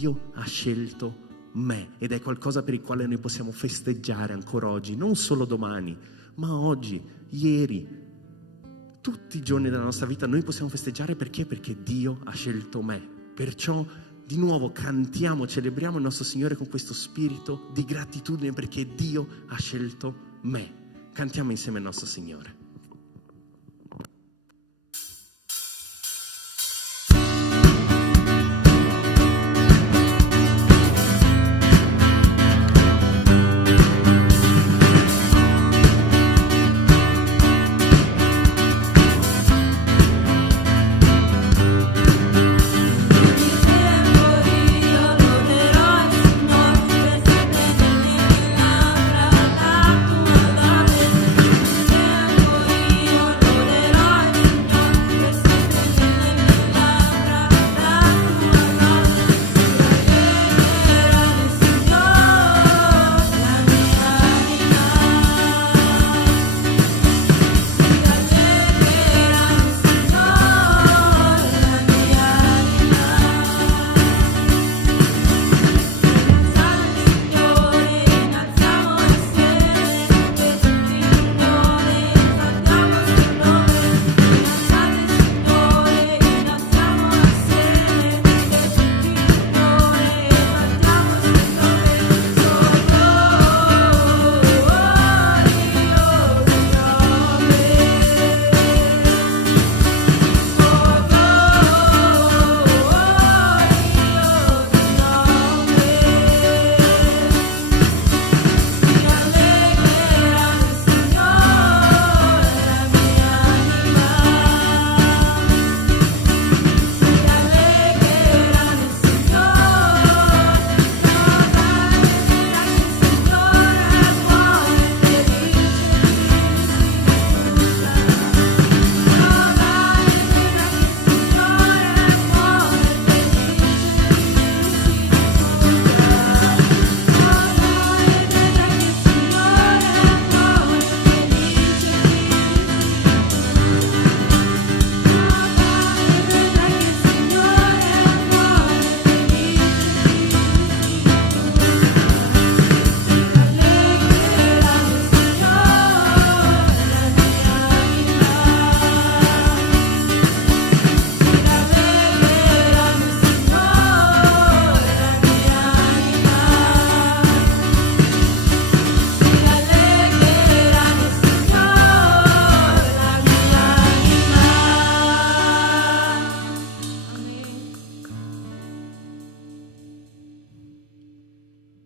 Dio ha scelto me, ed è qualcosa per il quale noi possiamo festeggiare ancora oggi, non solo domani, ma oggi, ieri, tutti i giorni della nostra vita noi possiamo festeggiare. Perché? Perché Dio ha scelto me. Perciò di nuovo cantiamo, celebriamo il nostro Signore con questo spirito di gratitudine, perché Dio ha scelto me. Cantiamo insieme il nostro Signore.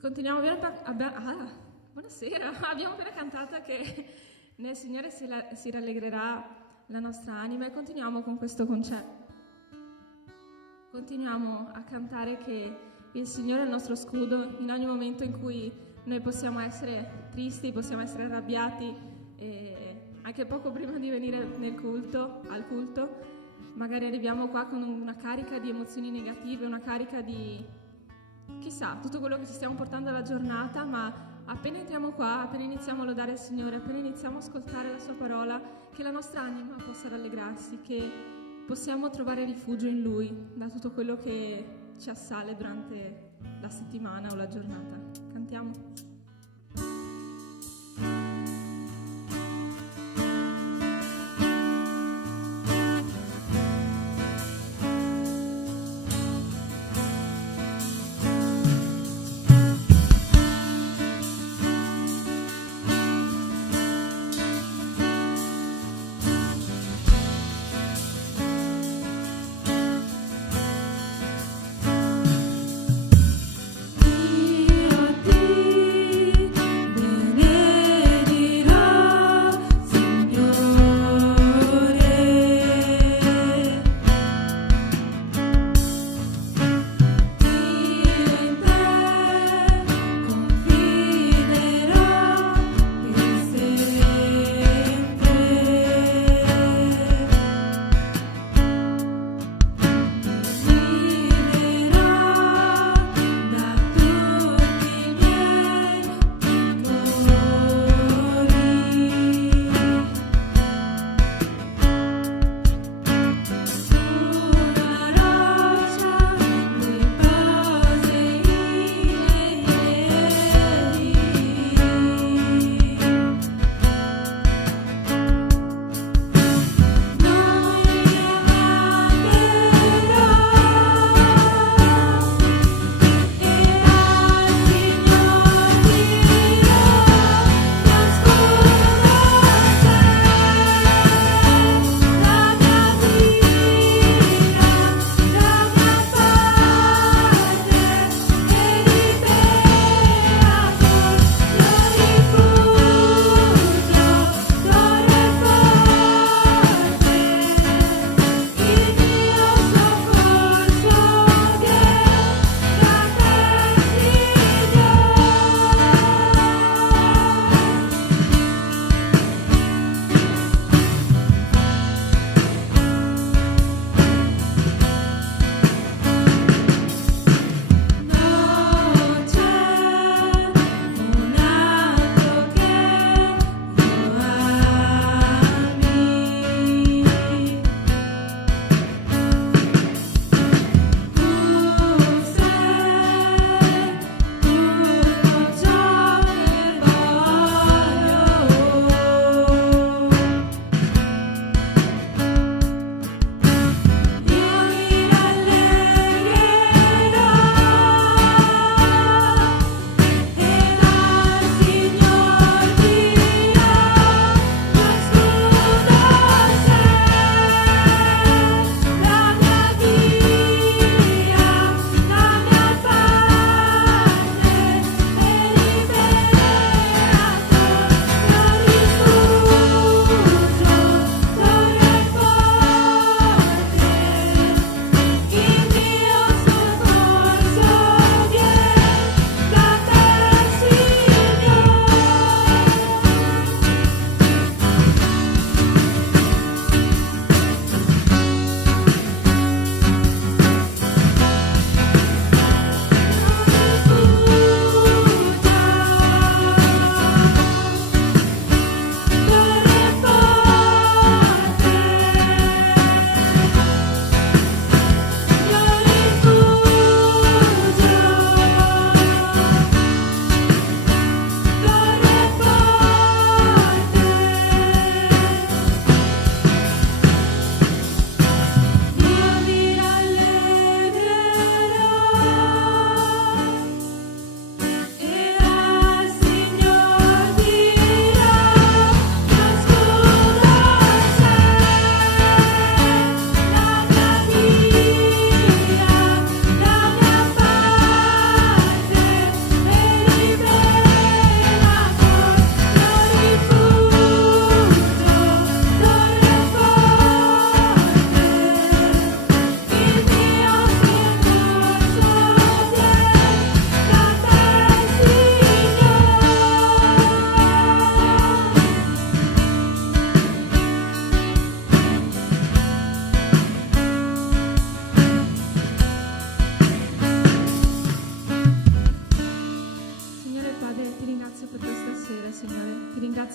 Continuiamo, buonasera, abbiamo appena cantato che nel Signore si rallegrerà la nostra anima, e continuiamo con questo concetto. Continuiamo a cantare che il Signore è il nostro scudo in ogni momento in cui noi possiamo essere tristi, possiamo essere arrabbiati, e anche poco prima di venire al culto, magari arriviamo qua con una carica di emozioni negative, una carica di chissà, tutto quello che ci stiamo portando alla giornata, ma appena entriamo qua, appena iniziamo a lodare il Signore, appena iniziamo a ascoltare la Sua parola, che la nostra anima possa rallegrarsi, che possiamo trovare rifugio in Lui da tutto quello che ci assale durante la settimana o la giornata. Cantiamo. Dio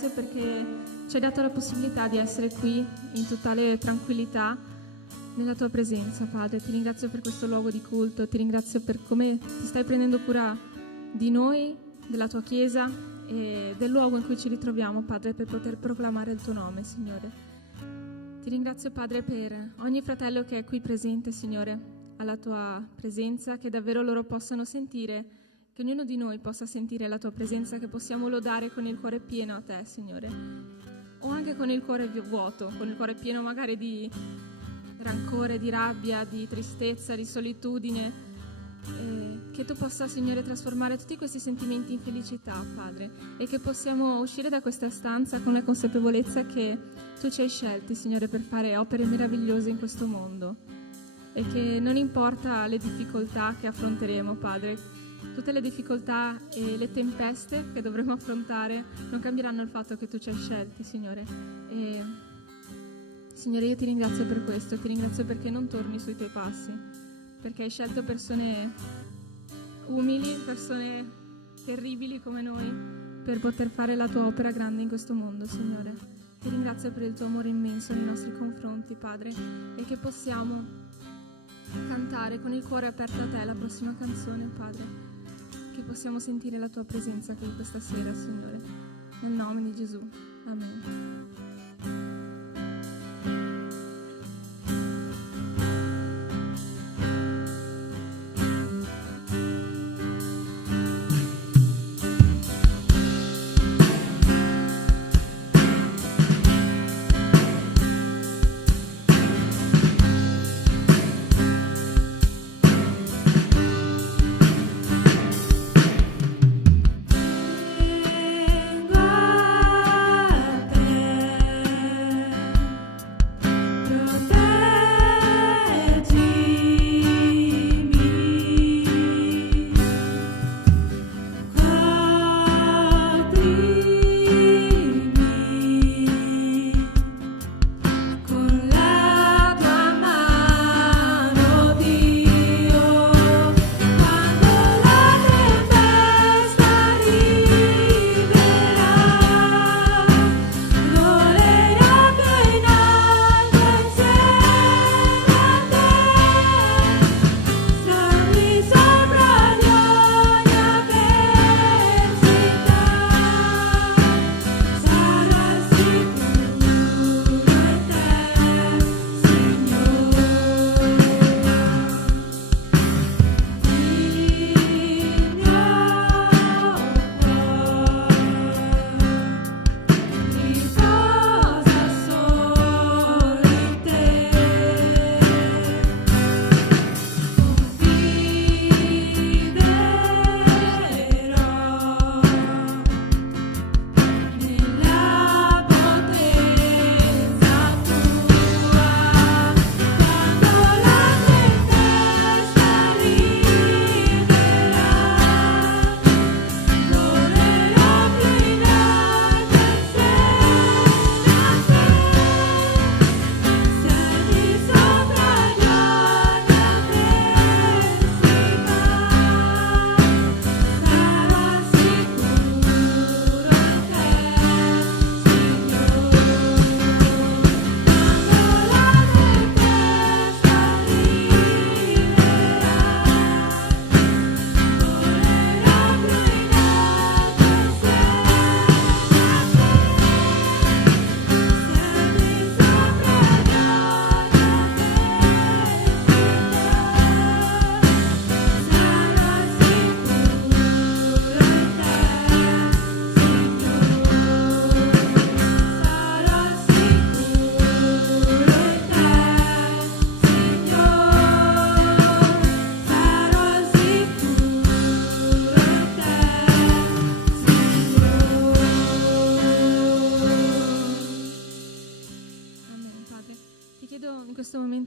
ringrazio perché ci hai dato la possibilità di essere qui in totale tranquillità nella tua presenza, Padre. Ti ringrazio per questo luogo di culto, ti ringrazio per come ti stai prendendo cura di noi, della tua Chiesa e del luogo in cui ci ritroviamo, Padre, per poter proclamare il tuo nome, Signore. Ti ringrazio, Padre, per ogni fratello che è qui presente, Signore, alla tua presenza, che davvero loro possano sentire, che ognuno di noi possa sentire la tua presenza, che possiamo lodare con il cuore pieno a te, Signore, o anche con il cuore vuoto, con il cuore pieno magari di rancore, di rabbia, di tristezza, di solitudine, che tu possa, Signore, trasformare tutti questi sentimenti in felicità, Padre, e che possiamo uscire da questa stanza con la consapevolezza che tu ci hai scelti, Signore, per fare opere meravigliose in questo mondo, e che non importa le difficoltà che affronteremo, Padre, tutte le difficoltà e le tempeste che dovremo affrontare non cambieranno il fatto che tu ci hai scelti, Signore. E Signore, io ti ringrazio per questo, ti ringrazio perché non torni sui tuoi passi, perché hai scelto persone umili, persone terribili come noi, per poter fare la tua opera grande in questo mondo, Signore. Ti ringrazio per il tuo amore immenso nei nostri confronti, Padre, e che possiamo cantare con il cuore aperto a te la prossima canzone, Padre, che possiamo sentire la tua presenza qui questa sera, Signore, nel nome di Gesù. Amen.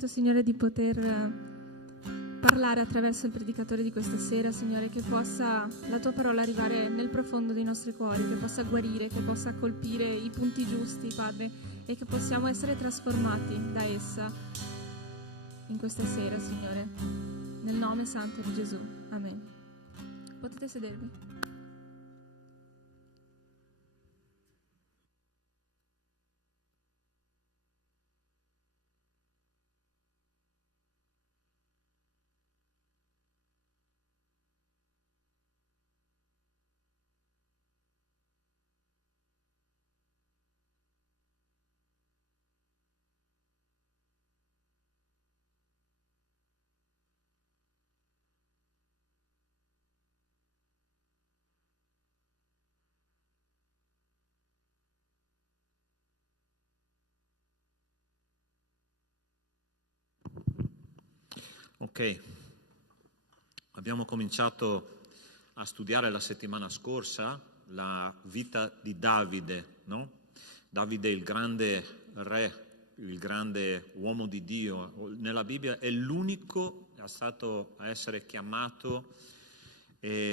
Signore, di poter parlare attraverso il predicatore di questa sera, Signore, che possa la tua parola arrivare nel profondo dei nostri cuori, che possa guarire, che possa colpire i punti giusti, Padre, e che possiamo essere trasformati da essa in questa sera, Signore, nel nome santo di Gesù. Amen. Potete sedervi. Ok, abbiamo cominciato a studiare la settimana scorsa la vita di Davide, no? Davide, il grande re, il grande uomo di Dio. Nella Bibbia è l'unico a essere chiamato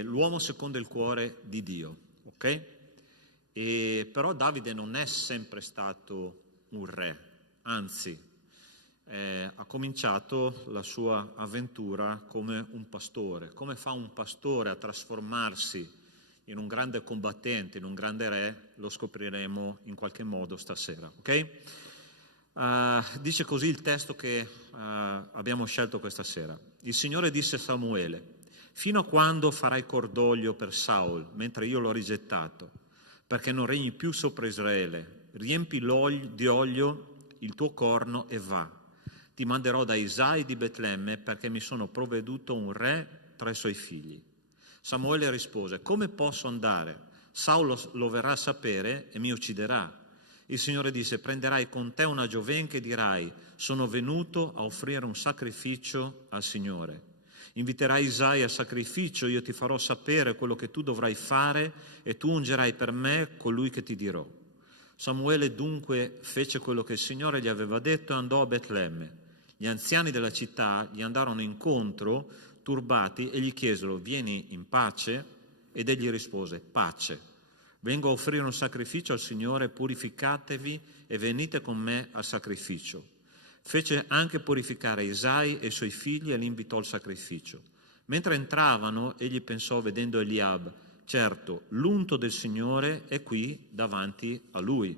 l'uomo secondo il cuore di Dio, ok? Però Davide non è sempre stato un re, anzi ha cominciato la sua avventura come un pastore. Come fa un pastore a trasformarsi in un grande combattente, in un grande re, lo scopriremo in qualche modo stasera, ok? Dice così il testo che abbiamo scelto questa sera. Il Signore disse a Samuele: fino a quando farai cordoglio per Saul, mentre io l'ho rigettato, perché non regni più sopra Israele? Riempi di olio il tuo corno e va. Ti manderò da Isai di Betlemme, perché mi sono provveduto un re tra i suoi figli. Samuele rispose: come posso andare? Saulo lo verrà a sapere e mi ucciderà. Il Signore disse: prenderai con te una giovenca e dirai: sono venuto a offrire un sacrificio al Signore. Inviterai Isai al sacrificio, io ti farò sapere quello che tu dovrai fare e tu ungerai per me colui che ti dirò. Samuele dunque fece quello che il Signore gli aveva detto e andò a Betlemme. Gli anziani della città gli andarono incontro turbati e gli chiesero: vieni in pace? Ed egli rispose: pace. Vengo a offrire un sacrificio al Signore, purificatevi e venite con me al sacrificio. Fece anche purificare Isai e i suoi figli e li invitò al sacrificio. Mentre entravano, egli pensò, vedendo Eliab: certo, l'unto del Signore è qui davanti a lui.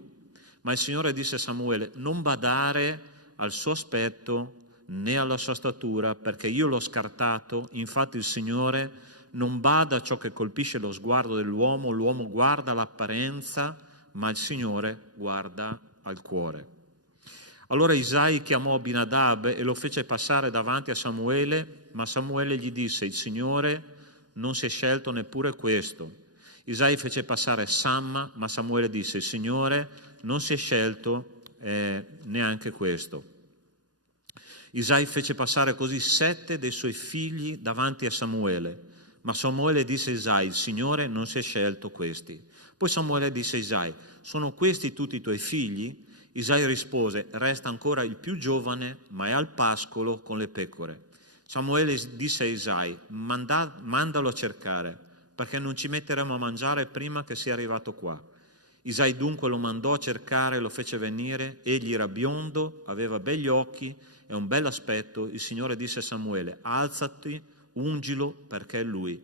Ma il Signore disse a Samuele: non badare al suo aspetto né alla sua statura, perché io l'ho scartato. Infatti il Signore non bada a ciò che colpisce lo sguardo dell'uomo, l'uomo guarda l'apparenza, ma il Signore guarda al cuore. Allora Isai chiamò Abinadab e lo fece passare davanti a Samuele, ma Samuele gli disse: il Signore non si è scelto neppure questo. Isai fece passare Samma, ma Samuele disse: il Signore non si è scelto neanche questo. Isai fece passare così 7 dei suoi figli davanti a Samuele, ma Samuele disse a Isai: il Signore non si è scelto questi. Poi Samuele disse a Isai: sono questi tutti i tuoi figli? Isai rispose: resta ancora il più giovane, ma è al pascolo con le pecore. Samuele disse a Isai: mandalo a cercare, perché non ci metteremo a mangiare prima che sia arrivato qua. Isai dunque lo mandò a cercare, lo fece venire. Egli era biondo, aveva begli occhi e un bel aspetto. Il Signore disse a Samuele: alzati, ungilo, perché è lui.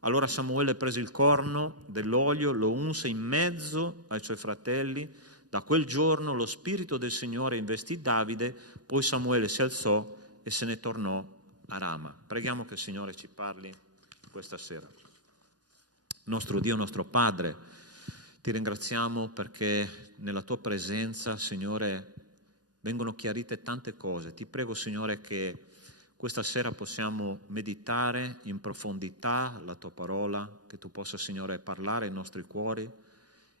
Allora Samuele prese il corno dell'olio, lo unse in mezzo ai suoi fratelli. Da quel giorno lo Spirito del Signore investì Davide, poi Samuele si alzò e se ne tornò a Rama. Preghiamo che il Signore ci parli questa sera. Nostro Dio, nostro Padre, ti ringraziamo perché nella tua presenza, Signore, vengono chiarite tante cose. Ti prego, Signore, che questa sera possiamo meditare in profondità la tua parola, che tu possa, Signore, parlare ai nostri cuori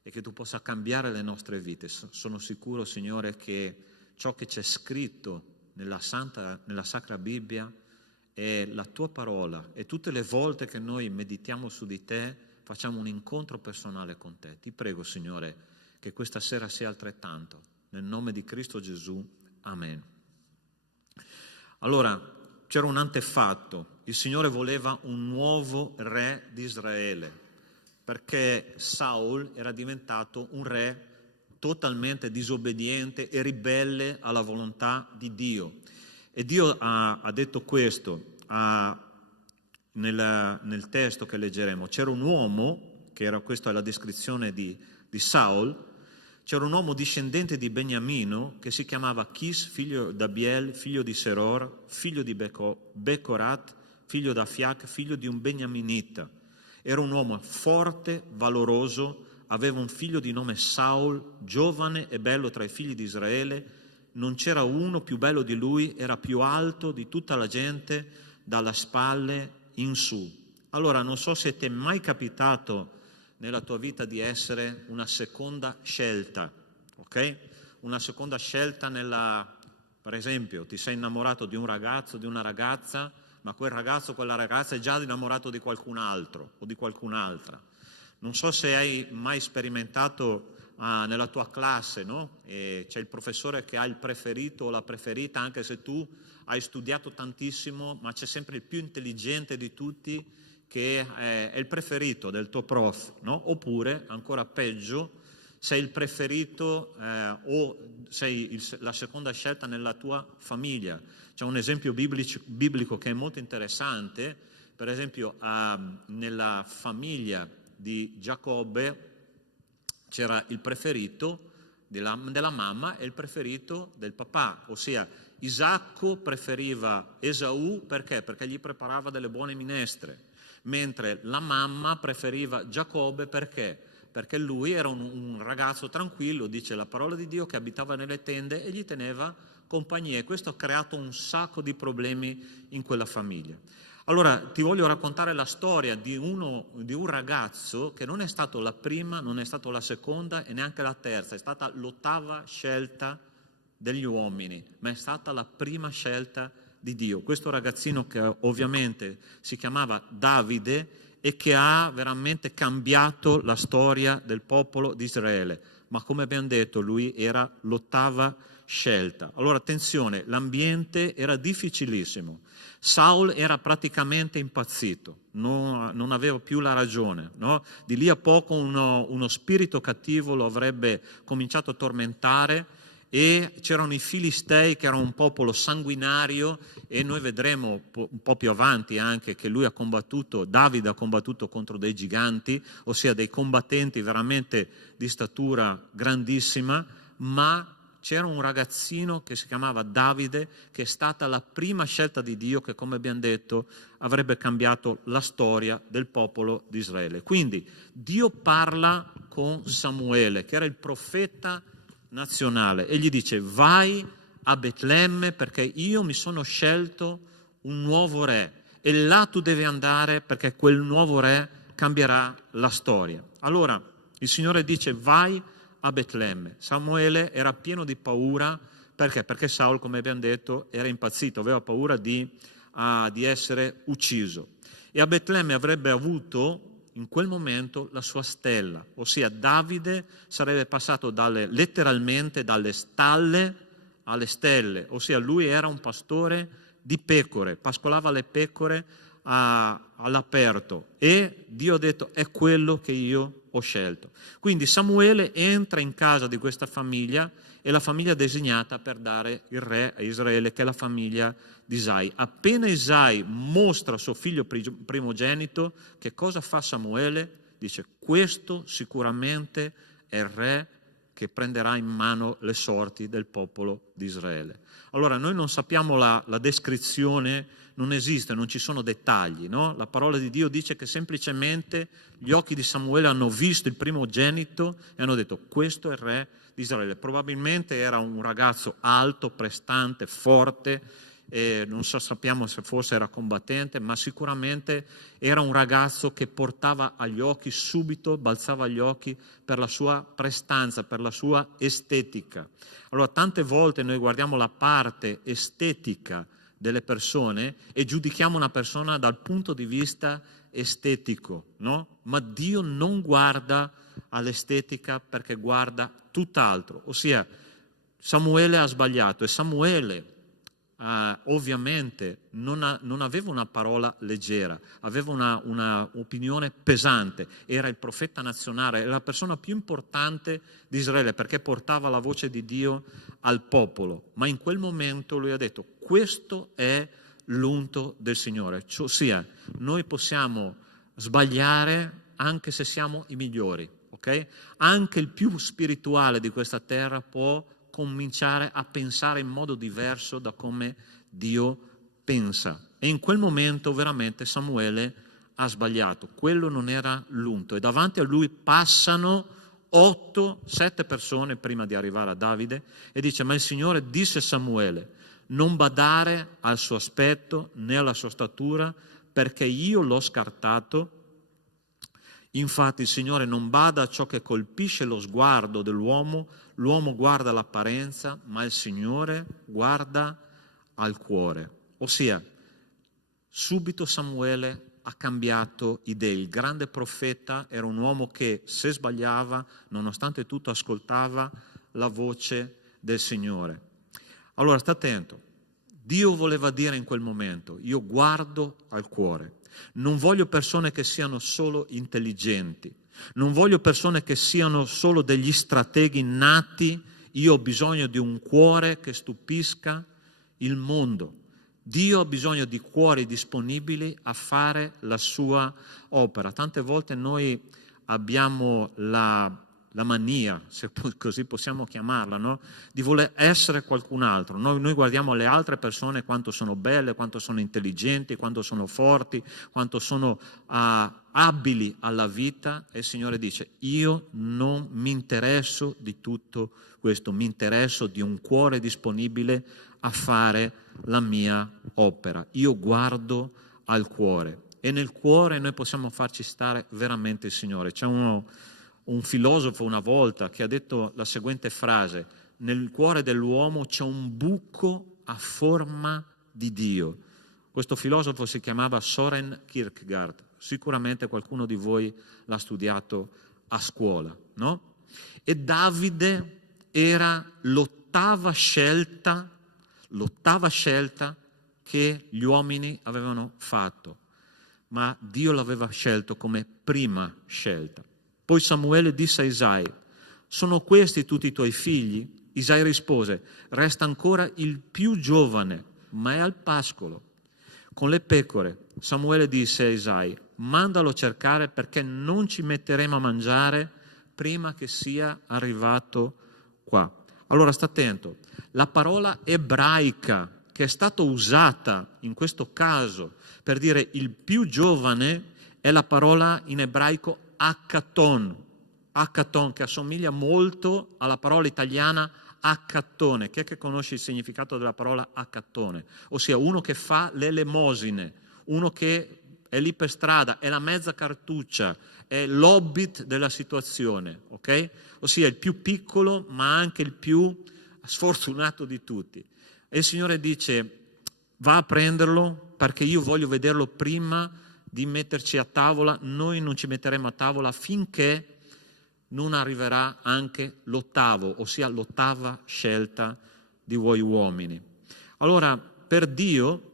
e che tu possa cambiare le nostre vite. Sono sicuro, Signore, che ciò che c'è scritto nella Sacra Bibbia è la tua parola, e tutte le volte che noi meditiamo su di te facciamo un incontro personale con te. Ti prego, Signore, che questa sera sia altrettanto. Nel nome di Cristo Gesù. Amen. Allora, c'era un antefatto. Il Signore voleva un nuovo re di Israele, perché Saul era diventato un re totalmente disobbediente e ribelle alla volontà di Dio. E Dio ha detto questo nel testo che leggeremo. C'era un uomo, questa è la descrizione di Saul, c'era un uomo discendente di Beniamino che si chiamava Chis, figlio d'Abiel, figlio di Seror, figlio di Becorat, figlio d'Afiac, figlio di un Beniaminita. Era un uomo forte, valoroso, aveva un figlio di nome Saul, giovane e bello tra i figli di Israele. Non c'era uno più bello di lui, era più alto di tutta la gente, dalle spalle in su. Allora, non so se ti è mai capitato nella tua vita di essere una seconda scelta, ok? Una seconda scelta Per esempio, ti sei innamorato di un ragazzo, di una ragazza, ma quel ragazzo, quella ragazza è già innamorato di qualcun altro o di qualcun'altra. Non so se hai mai sperimentato nella tua classe, no? C'è il professore che ha il preferito o la preferita, anche se tu hai studiato tantissimo, ma c'è sempre il più intelligente di tutti che è il preferito del tuo prof, no? Oppure, ancora peggio, sei il preferito o sei la seconda scelta nella tua famiglia. C'è un esempio biblico che è molto interessante. Per esempio, nella famiglia di Giacobbe c'era il preferito della mamma e il preferito del papà, ossia Isacco preferiva Esaù perché? Perché gli preparava delle buone minestre, mentre la mamma preferiva Giacobbe perché? Perché lui era un ragazzo tranquillo, dice la parola di Dio, che abitava nelle tende e gli teneva compagnia, e questo ha creato un sacco di problemi in quella famiglia. Allora ti voglio raccontare la storia di un ragazzo che non è stato la prima, non è stato la seconda e neanche la terza, è stata l'8ª scelta degli uomini, ma è stata la prima scelta di Dio. Questo ragazzino che ovviamente si chiamava Davide e che ha veramente cambiato la storia del popolo di Israele, ma come abbiamo detto lui era l'8ª scelta. Allora attenzione, l'ambiente era difficilissimo. Saul era praticamente impazzito, non aveva più la ragione, no? Di lì a poco uno spirito cattivo lo avrebbe cominciato a tormentare, e c'erano i Filistei che erano un popolo sanguinario, e noi vedremo un po' più avanti anche che Davide ha combattuto contro dei giganti, ossia dei combattenti veramente di statura grandissima, ma c'era un ragazzino che si chiamava Davide, che è stata la prima scelta di Dio, che come abbiamo detto avrebbe cambiato la storia del popolo di Israele. Quindi Dio parla con Samuele, che era il profeta nazionale, e gli dice: vai a Betlemme perché io mi sono scelto un nuovo re e là tu devi andare perché quel nuovo re cambierà la storia. Allora il Signore dice: vai a Betlemme. Samuele era pieno di paura, perché? Perché Saul, come abbiamo detto, era impazzito, aveva paura di essere ucciso, e a Betlemme avrebbe avuto in quel momento la sua stella, ossia Davide sarebbe passato letteralmente dalle stalle alle stelle, ossia lui era un pastore di pecore, pascolava le pecore all'aperto, e Dio ha detto: è quello che io ho scelto. Quindi Samuele entra in casa di questa famiglia, e la famiglia designata per dare il re a Israele, che è la famiglia di Isai. Appena Isai mostra suo figlio primogenito, che cosa fa Samuele? Dice: questo sicuramente è il re che prenderà in mano le sorti del popolo di Israele. Allora noi non sappiamo la descrizione, non esiste, non ci sono dettagli, no? La parola di Dio dice che semplicemente gli occhi di Samuele hanno visto il primogenito e hanno detto: questo è il re di Israele. Probabilmente era un ragazzo alto, prestante, forte, non sappiamo se forse era combattente, ma sicuramente era un ragazzo che portava agli occhi subito, balzava agli occhi per la sua prestanza, per la sua estetica. Allora tante volte noi guardiamo la parte estetica delle persone e giudichiamo una persona dal punto di vista estetico, no? Ma Dio non guarda all'estetica, perché guarda tutt'altro, ossia Samuele ha sbagliato, e Samuele ovviamente non aveva una parola leggera, aveva una opinione pesante, era il profeta nazionale, era la persona più importante di Israele perché portava la voce di Dio al popolo, ma in quel momento lui ha detto: questo è l'unto del Signore, ossia noi possiamo sbagliare anche se siamo i migliori, ok? Anche il più spirituale di questa terra può cominciare a pensare in modo diverso da come Dio pensa, e in quel momento veramente Samuele ha sbagliato, quello non era l'unto, e davanti a lui passano 7 persone prima di arrivare a Davide, e dice: ma il Signore disse a Samuele: non badare al suo aspetto né alla sua statura, perché io l'ho scartato. Infatti il Signore non bada a ciò che colpisce lo sguardo dell'uomo, l'uomo guarda l'apparenza, ma il Signore guarda al cuore. Ossia, subito Samuele ha cambiato idea. Il grande profeta era un uomo che, se sbagliava, nonostante tutto ascoltava la voce del Signore. Allora, sta attento. Dio voleva dire in quel momento: io guardo al cuore. Non voglio persone che siano solo intelligenti, non voglio persone che siano solo degli strateghi nati. Io ho bisogno di un cuore che stupisca il mondo. Dio ha bisogno di cuori disponibili a fare la sua opera. Tante volte noi abbiamo la mania, se così possiamo chiamarla, no? Di voler essere qualcun altro. Noi guardiamo le altre persone, quanto sono belle, quanto sono intelligenti, quanto sono forti, quanto sono abili alla vita, e il Signore dice: io non mi interesso di tutto questo, mi interesso di un cuore disponibile a fare la mia opera. Io guardo al cuore, e nel cuore noi possiamo farci stare veramente il Signore. C'è un filosofo una volta che ha detto la seguente frase: nel cuore dell'uomo c'è un buco a forma di Dio. Questo filosofo si chiamava Søren Kierkegaard. Sicuramente qualcuno di voi l'ha studiato a scuola, no? E Davide era l'ottava scelta che gli uomini avevano fatto, ma Dio l'aveva scelto come prima scelta. Poi Samuele disse a Isai: sono questi tutti i tuoi figli? Isai rispose: resta ancora il più giovane, ma è al pascolo con le pecore. Samuele disse a Isai: mandalo a cercare, perché non ci metteremo a mangiare prima che sia arrivato qua. Allora sta attento, la parola ebraica che è stata usata in questo caso per dire il più giovane è la parola in ebraico Hakaton, che assomiglia molto alla parola italiana accattone. Chi è che conosce il significato della parola accattone? Ossia uno che fa le elemosine, uno che è lì per strada, è la mezza cartuccia, è l'hobbit della situazione, ok? Ossia il più piccolo ma anche il più sfortunato di tutti. E il Signore dice: va a prenderlo, perché io voglio vederlo prima di metterci a tavola. Noi non ci metteremo a tavola finché non arriverà anche l'ottavo, ossia l'ottava scelta di voi uomini. Allora, per Dio,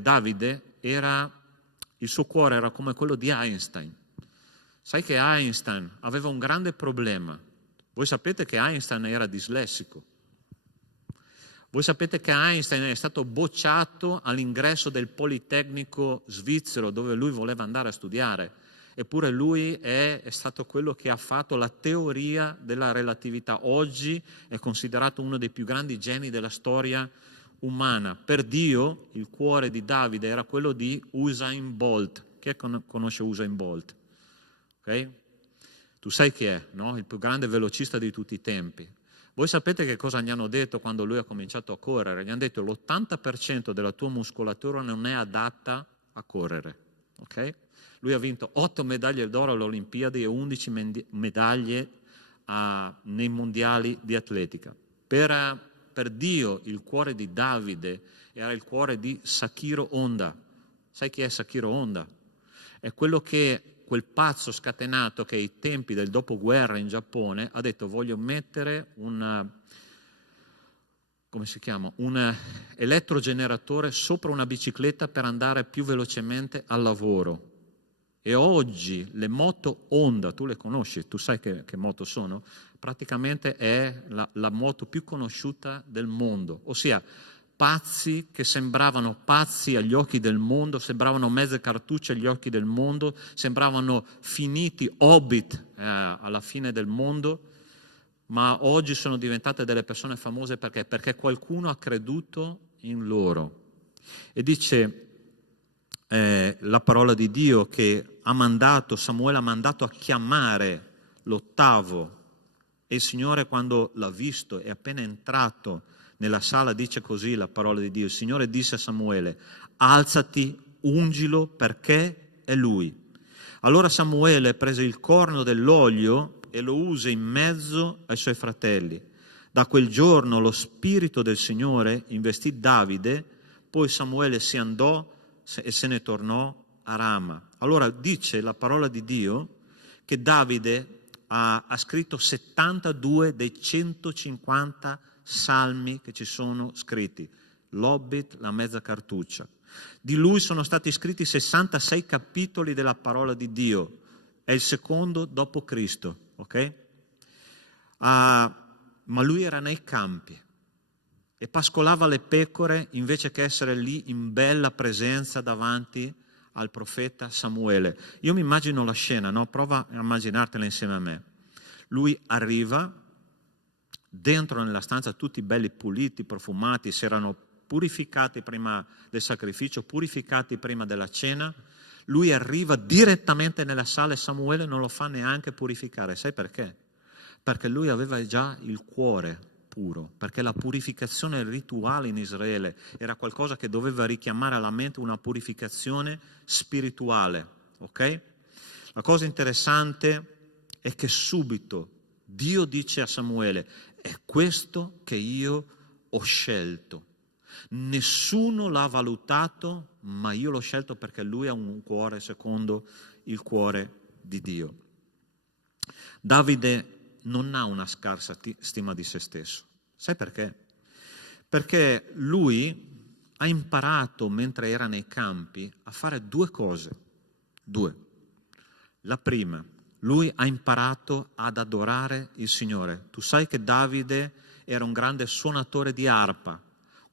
Davide il suo cuore era come quello di Einstein. Sai che Einstein aveva un grande problema. Voi sapete che Einstein era dislessico. Voi sapete che Einstein è stato bocciato all'ingresso del Politecnico svizzero, dove lui voleva andare a studiare. Eppure lui è stato quello che ha fatto la teoria della relatività. Oggi è considerato uno dei più grandi geni della storia umana. Per Dio il cuore di Davide era quello di Usain Bolt. Chi conosce Usain Bolt? Okay? Tu sai chi è, no? Il più grande velocista di tutti i tempi. Voi sapete che cosa gli hanno detto quando lui ha cominciato a correre? Gli hanno detto: l'80% della tua muscolatura non è adatta a correre, ok? Lui ha vinto 8 medaglie d'oro alle Olimpiadi e 11 medaglie nei mondiali di atletica. Per Dio il cuore di Davide era il cuore di Sakiro Honda. Sai chi è Sakiro Honda? È quel pazzo scatenato che ai tempi del dopoguerra in Giappone ha detto: voglio mettere un elettrogeneratore sopra una bicicletta per andare più velocemente al lavoro. E oggi le moto Honda, tu le conosci, tu sai che moto sono? Praticamente è la moto più conosciuta del mondo, ossia pazzi che sembravano pazzi agli occhi del mondo, sembravano mezze cartucce agli occhi del mondo, sembravano finiti hobbit alla fine del mondo, ma oggi sono diventate delle persone famose perché qualcuno ha creduto in loro. E dice la parola di Dio che Samuele ha mandato a chiamare l'ottavo, e il Signore, quando l'ha visto, è appena entrato nella sala, dice così la parola di Dio: il Signore disse a Samuele: alzati, ungilo, perché è lui. Allora Samuele prese il corno dell'olio e lo use in mezzo ai suoi fratelli. Da quel giorno lo Spirito del Signore investì Davide, poi Samuele si andò e se ne tornò a Rama. Allora dice la parola di Dio che Davide ha scritto 72 dei 150 salmi che ci sono scritti, l'Hobbit, la mezza cartuccia. Di lui sono stati scritti 66 capitoli della parola di Dio, è il secondo dopo Cristo, ok? Ma lui era nei campi e pascolava le pecore invece che essere lì in bella presenza davanti al profeta Samuele. Io mi immagino la scena, no? Prova a immaginartela insieme a me. Lui arriva, dentro nella stanza tutti belli puliti, profumati, si erano purificati prima del sacrificio, purificati prima della cena. Lui arriva direttamente nella sala e Samuele non lo fa neanche purificare. Sai perché? Perché lui aveva già il cuore puro, perché la purificazione rituale in Israele era qualcosa che doveva richiamare alla mente una purificazione spirituale, ok? La cosa interessante è che subito Dio dice a Samuele: è questo che io ho scelto. Nessuno l'ha valutato, ma io l'ho scelto perché lui ha un cuore secondo il cuore di Dio. Davide non ha una scarsa stima di se stesso. Sai perché? Perché lui ha imparato, mentre era nei campi, a fare due cose. Due. La prima, lui ha imparato ad adorare il Signore. Tu sai che Davide era un grande suonatore di arpa.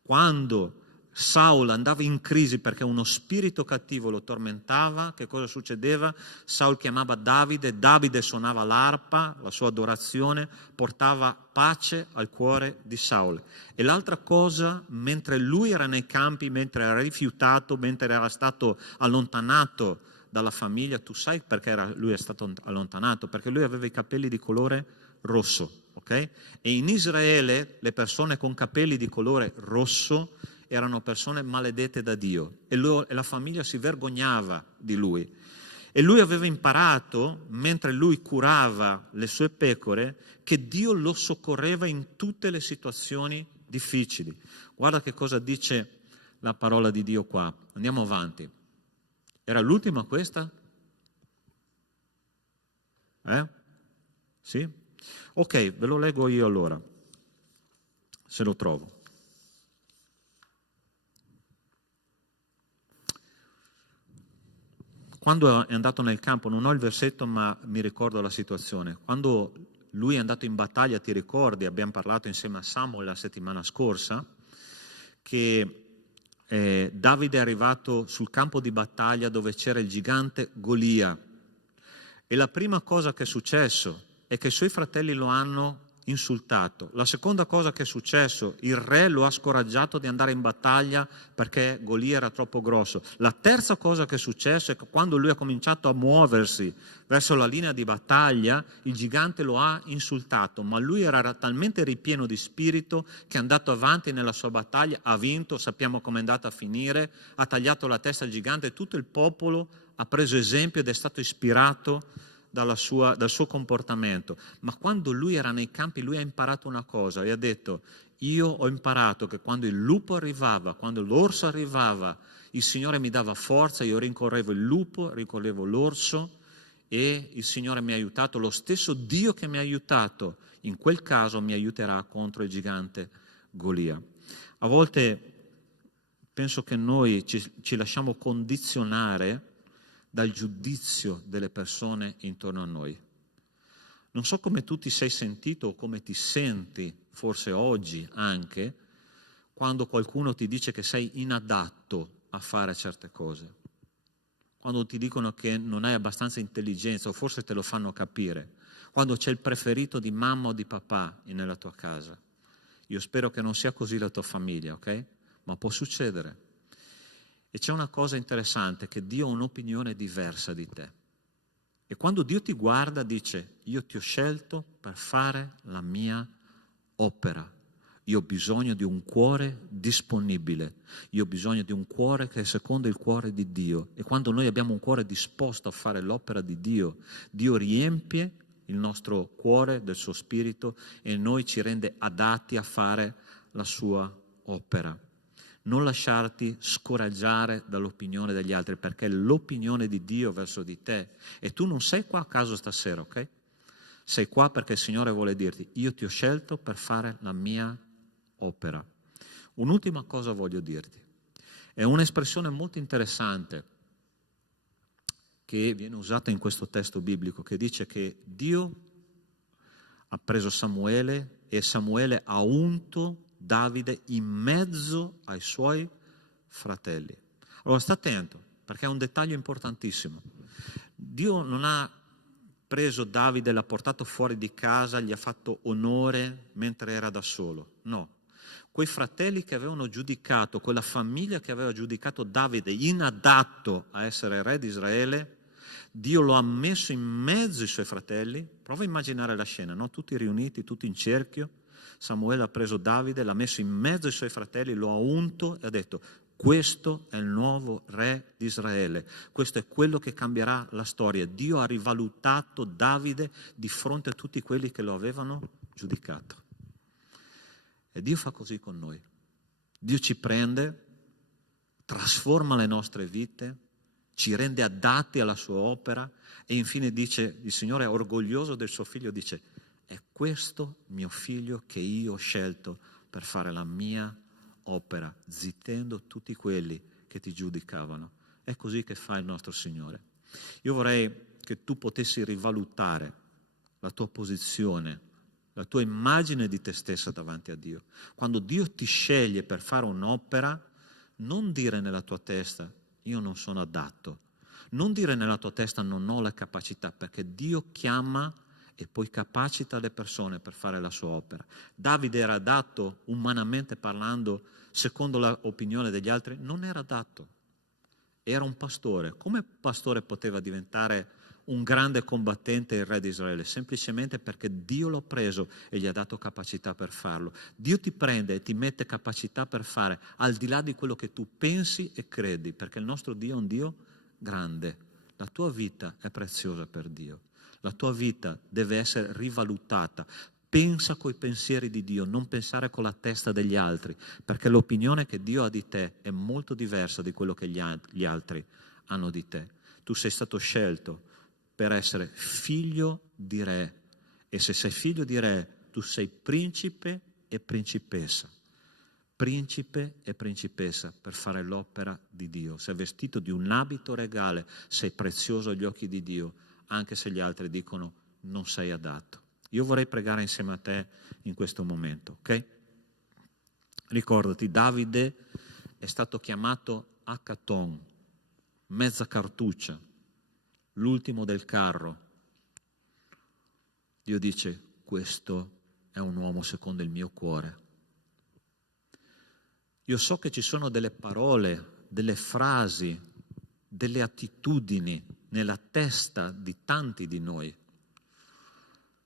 Quando Saul andava in crisi perché uno spirito cattivo lo tormentava, che cosa succedeva? Saul chiamava Davide, Davide suonava l'arpa, la sua adorazione portava pace al cuore di Saul. E l'altra cosa, mentre lui era nei campi, mentre era rifiutato, mentre era stato allontanato dalla famiglia, tu sai perché lui è stato allontanato? Perché lui aveva i capelli di colore rosso, ok? E in Israele le persone con capelli di colore rosso erano persone maledette da Dio e la famiglia si vergognava di lui. E lui aveva imparato, mentre lui curava le sue pecore, che Dio lo soccorreva in tutte le situazioni difficili. Guarda che cosa dice la parola di Dio qua. Andiamo avanti. Era l'ultima questa? Sì? Ok, ve lo leggo io allora, se lo trovo. Quando è andato nel campo, non ho il versetto ma mi ricordo la situazione, quando lui è andato in battaglia, ti ricordi, abbiamo parlato insieme a Samuel la settimana scorsa, che Davide è arrivato sul campo di battaglia dove c'era il gigante Golia e la prima cosa che è successo è che i suoi fratelli lo hanno insultato. La seconda cosa che è successo, il re lo ha scoraggiato di andare in battaglia perché Golia era troppo grosso. La terza cosa che è successo è che quando lui ha cominciato a muoversi verso la linea di battaglia, il gigante lo ha insultato, ma lui era talmente ripieno di spirito che è andato avanti nella sua battaglia, ha vinto, sappiamo com'è andata a finire, ha tagliato la testa al gigante e tutto il popolo ha preso esempio ed è stato ispirato dal suo comportamento. Ma quando lui era nei campi, lui ha imparato una cosa e ha detto: io ho imparato che quando il lupo arrivava, quando l'orso arrivava, il Signore mi dava forza, io rincorrevo il lupo, rincorrevo l'orso e il Signore mi ha aiutato. Lo stesso Dio che mi ha aiutato in quel caso mi aiuterà contro il gigante Golia. A volte penso che noi ci lasciamo condizionare dal giudizio delle persone intorno a noi. Non so come tu ti sei sentito o come ti senti, forse oggi anche, quando qualcuno ti dice che sei inadatto a fare certe cose, quando ti dicono che non hai abbastanza intelligenza o forse te lo fanno capire, quando c'è il preferito di mamma o di papà nella tua casa. Io spero che non sia così la tua famiglia, ok? Ma può succedere. E c'è una cosa interessante, che Dio ha un'opinione diversa di te. E quando Dio ti guarda dice: io ti ho scelto per fare la mia opera. Io ho bisogno di un cuore disponibile, io ho bisogno di un cuore che è secondo il cuore di Dio. E quando noi abbiamo un cuore disposto a fare l'opera di Dio, Dio riempie il nostro cuore del suo spirito e noi ci rende adatti a fare la sua opera. Non lasciarti scoraggiare dall'opinione degli altri, perché l'opinione di Dio verso di te, e tu non sei qua a caso stasera, ok? Sei qua perché il Signore vuole dirti: io ti ho scelto per fare la mia opera. Un'ultima cosa voglio dirti. È un'espressione molto interessante che viene usata in questo testo biblico, che dice che Dio ha preso Samuele e Samuele ha unto Davide in mezzo ai suoi fratelli. Allora sta attento, perché è un dettaglio importantissimo. Dio non ha preso Davide, l'ha portato fuori di casa, gli ha fatto onore mentre era da solo. No. Quei fratelli che avevano giudicato, quella famiglia che aveva giudicato Davide inadatto a essere re di Israele, Dio lo ha messo in mezzo ai suoi fratelli. Prova a immaginare la scena, no? Tutti riuniti, tutti in cerchio. Samuele ha preso Davide, l'ha messo in mezzo ai suoi fratelli, lo ha unto e ha detto: questo è il nuovo re di Israele, questo è quello che cambierà la storia. Dio ha rivalutato Davide di fronte a tutti quelli che lo avevano giudicato. E Dio fa così con noi. Dio ci prende, trasforma le nostre vite, ci rende adatti alla sua opera e infine dice, il Signore è orgoglioso del suo figlio, dice: è questo mio figlio che io ho scelto per fare la mia opera, zittendo tutti quelli che ti giudicavano. È così che fa il nostro Signore. Io vorrei che tu potessi rivalutare la tua posizione, la tua immagine di te stessa davanti a Dio. Quando Dio ti sceglie per fare un'opera, non dire nella tua testa: io non sono adatto. Non dire nella tua testa: non ho la capacità, perché Dio chiama e poi capacita le persone per fare la sua opera. Davide era adatto, umanamente parlando, secondo l'opinione degli altri? Non era adatto. Era un pastore. Come pastore poteva diventare un grande combattente, il re di Israele? Semplicemente perché Dio l'ha preso e gli ha dato capacità per farlo. Dio ti prende e ti mette capacità per fare al di là di quello che tu pensi e credi, perché il nostro Dio è un Dio grande. La tua vita è preziosa per Dio. La tua vita deve essere rivalutata. Pensa coi pensieri di Dio, non pensare con la testa degli altri, perché l'opinione che Dio ha di te è molto diversa di quello che gli altri hanno di te. Tu sei stato scelto per essere figlio di re, e se sei figlio di re, tu sei principe e principessa. Principe e principessa per fare l'opera di Dio. Sei vestito di un abito regale, sei prezioso agli occhi di Dio, anche se gli altri dicono non sei adatto. Io vorrei pregare insieme a te in questo momento, ok? Ricordati, Davide è stato chiamato Haccathon, mezza cartuccia, l'ultimo del carro. Dio dice: questo è un uomo secondo il mio cuore. Io so che ci sono delle parole, delle frasi, delle attitudini nella testa di tanti di noi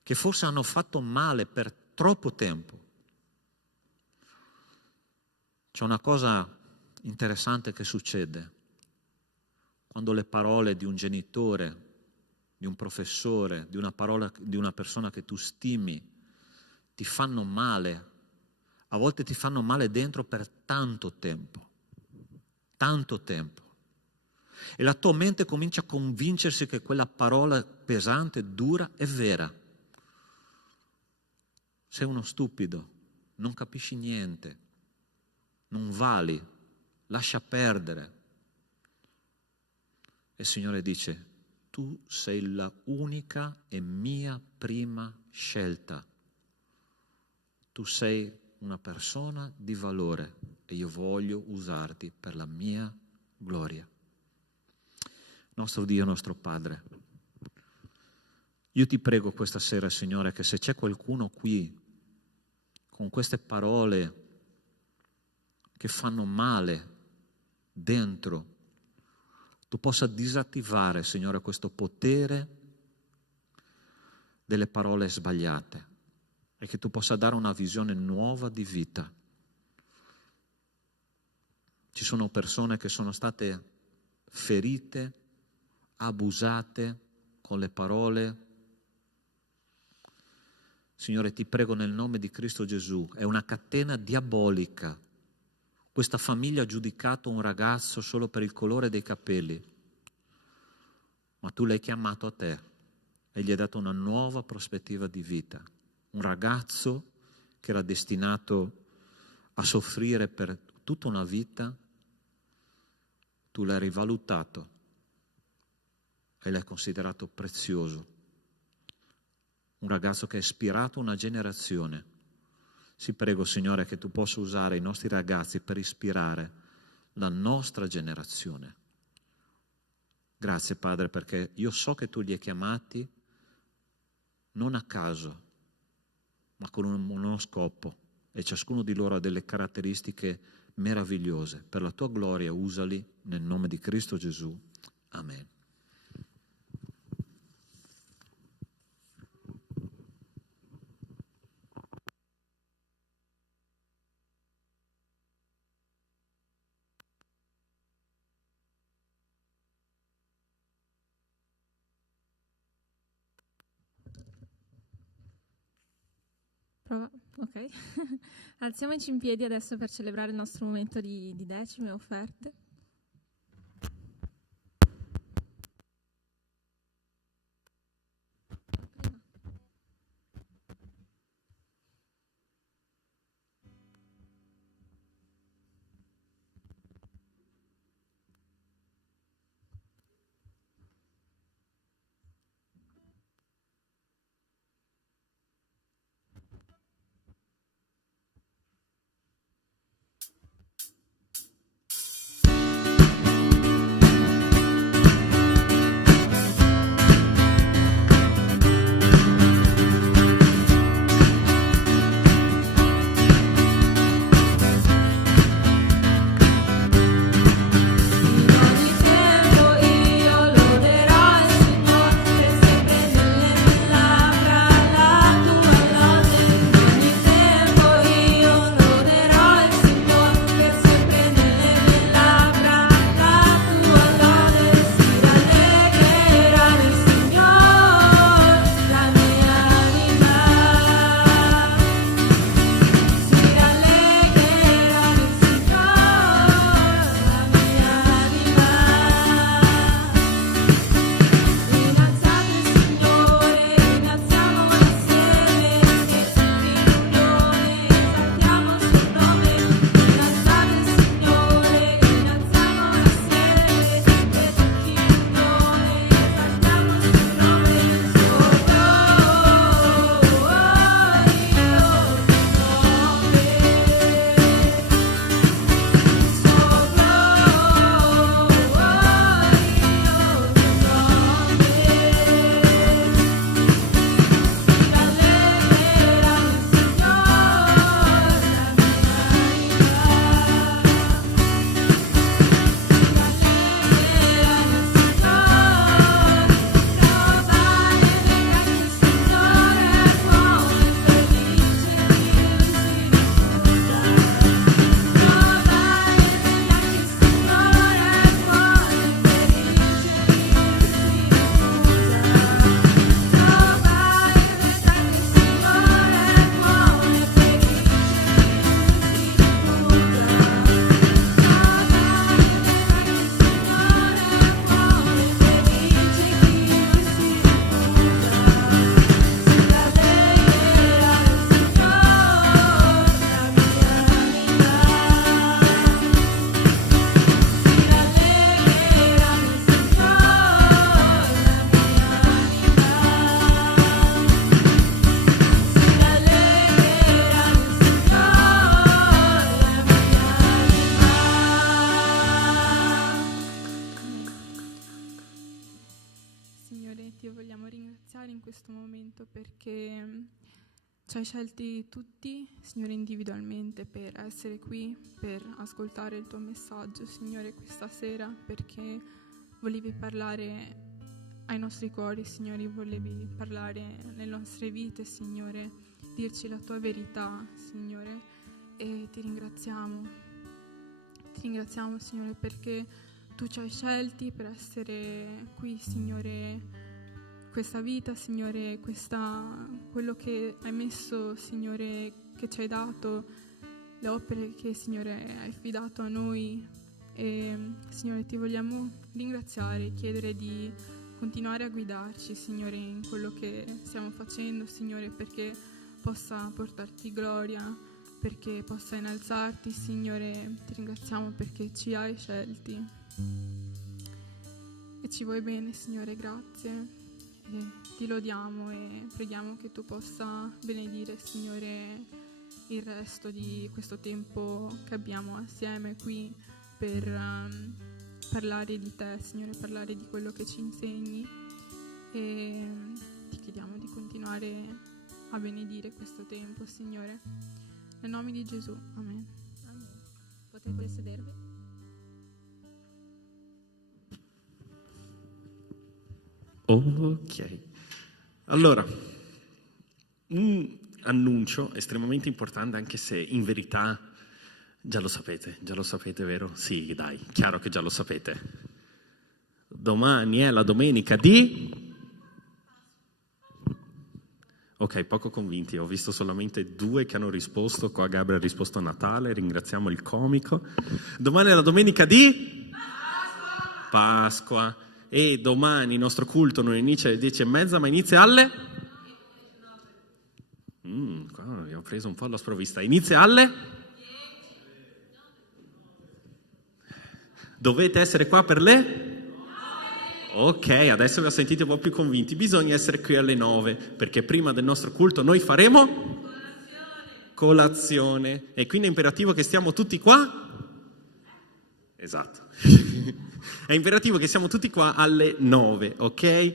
che forse hanno fatto male per troppo tempo. C'è una cosa interessante che succede quando le parole di un genitore, di un professore, di una persona che tu stimi ti fanno male. A volte ti fanno male dentro per tanto tempo. E la tua mente comincia a convincersi che quella parola pesante, dura, è vera. Sei uno stupido, non capisci niente, non vali, lascia perdere. E il Signore dice: tu sei la unica e mia prima scelta. Tu sei una persona di valore e io voglio usarti per la mia gloria. Nostro Dio, nostro Padre, io ti prego questa sera, Signore, che se c'è qualcuno qui con queste parole che fanno male dentro, tu possa disattivare, Signore, questo potere delle parole sbagliate. e che tu possa dare una visione nuova di vita. Ci sono persone che sono state ferite, abusate con le parole. Signore, ti prego nel nome di Cristo Gesù, è una catena diabolica. Questa famiglia ha giudicato un ragazzo solo per il colore dei capelli, ma tu l'hai chiamato a te e gli hai dato una nuova prospettiva di vita. Un ragazzo che era destinato a soffrire per tutta una vita, tu l'hai rivalutato e l'hai considerato prezioso. Un ragazzo che ha ispirato una generazione. Ti prego, Signore, che tu possa usare i nostri ragazzi per ispirare la nostra generazione. Grazie, Padre, perché io so che tu li hai chiamati non a caso, ma con uno scopo, e ciascuno di loro ha delle caratteristiche meravigliose. Per la tua gloria usali nel nome di Cristo Gesù. Amen. Ok. Alziamoci in piedi adesso per celebrare il nostro momento di decime offerte. Perché ci hai scelti tutti, Signore, individualmente per essere qui, per ascoltare il tuo messaggio, Signore, questa sera, perché volevi parlare ai nostri cuori, Signore, volevi parlare nelle nostre vite, Signore, dirci la tua verità, Signore, e ti ringraziamo. Ti ringraziamo, Signore, perché tu ci hai scelti per essere qui, Signore, questa vita, Signore, quello che hai messo, Signore, che ci hai dato, le opere che, Signore, hai affidato a noi. E, Signore, ti vogliamo ringraziare, chiedere di continuare a guidarci, Signore, in quello che stiamo facendo, Signore, perché possa portarti gloria, perché possa innalzarti, Signore. Ti ringraziamo perché ci hai scelti e ci vuoi bene, Signore, grazie. E ti lodiamo e preghiamo che tu possa benedire, Signore, il resto di questo tempo che abbiamo assieme qui per parlare di te, Signore, parlare di quello che ci insegni, e ti chiediamo di continuare a benedire questo tempo, Signore, nel nome di Gesù, amen. Amen. Potete sedervi. Ok, allora, un annuncio estremamente importante, anche se in verità già lo sapete, vero? Sì, dai, chiaro che già lo sapete. Domani è la domenica di... Ok, poco convinti, ho visto solamente 2 che hanno risposto, qua Gabriele ha risposto a Natale, ringraziamo il comico. Domani è la domenica di... Pasqua. E domani il nostro culto non inizia alle 10:30, ma inizia alle... qua abbiamo preso un po' alla sprovvista. Inizia alle... Dovete essere qua per le... Ok, adesso vi ho sentito un po' più convinti. Bisogna essere qui alle 9, perché prima del nostro culto noi faremo... Colazione. E quindi è imperativo che stiamo tutti qua? Esatto. È imperativo che siamo tutti qua alle 9, ok?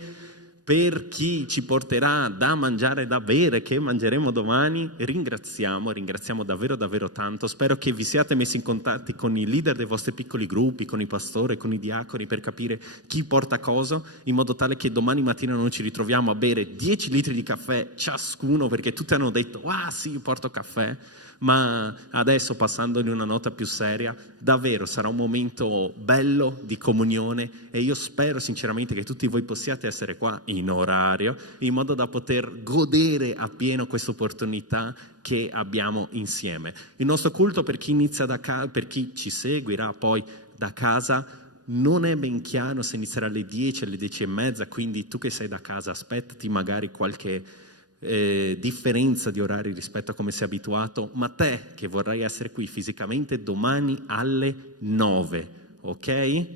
Per chi ci porterà da mangiare e da bere, che mangeremo domani, ringraziamo davvero davvero tanto. Spero che vi siate messi in contatto con i leader dei vostri piccoli gruppi, con i pastori, con i diaconi, per capire chi porta cosa, in modo tale che domani mattina non ci ritroviamo a bere 10 litri di caffè ciascuno, perché tutti hanno detto ah sì, porto caffè. Ma adesso, passando in una nota più seria, davvero sarà un momento bello di comunione, e io spero sinceramente che tutti voi possiate essere qua in orario, in modo da poter godere appieno questa opportunità che abbiamo insieme. Il nostro culto, per chi inizia da casa, per chi ci seguirà poi da casa, non è ben chiaro se inizierà alle 10, alle 10:30, quindi tu che sei da casa aspettati magari qualche differenza di orari rispetto a come sei abituato, ma te che vorrai essere qui fisicamente domani alle 9, ok?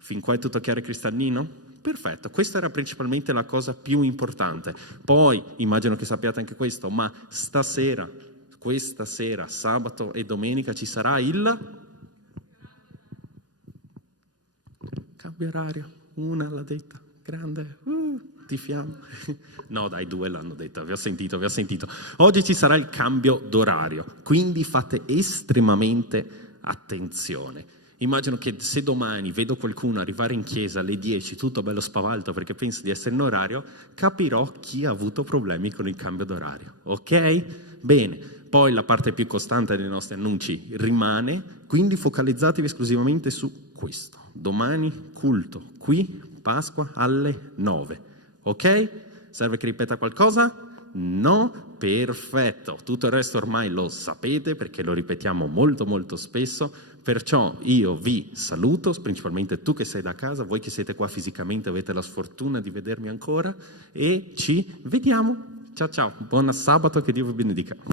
Fin qua è tutto chiaro e cristallino? Perfetto, questa era principalmente la cosa più importante. Poi immagino che sappiate anche questo, ma questa sera, sabato e domenica, ci sarà il cambio orario. Una l'ha detta, grande, tifiamo. No dai, 2 l'hanno detta, vi ho sentito. Oggi ci sarà il cambio d'orario, quindi fate estremamente attenzione. Immagino che se domani vedo qualcuno arrivare in chiesa alle 10 tutto bello spavaldo perché pensa di essere in orario, capirò chi ha avuto problemi con il cambio d'orario, ok? Bene, poi la parte più costante dei nostri annunci rimane, quindi focalizzatevi esclusivamente su questo. Domani culto qui, Pasqua alle 9, ok? Serve che ripeta qualcosa? No? Perfetto. Tutto il resto ormai lo sapete perché lo ripetiamo molto molto spesso, perciò io vi saluto, principalmente tu che sei da casa, voi che siete qua fisicamente avete la sfortuna di vedermi ancora, e ci vediamo. Ciao ciao, buon sabato, che Dio vi benedica.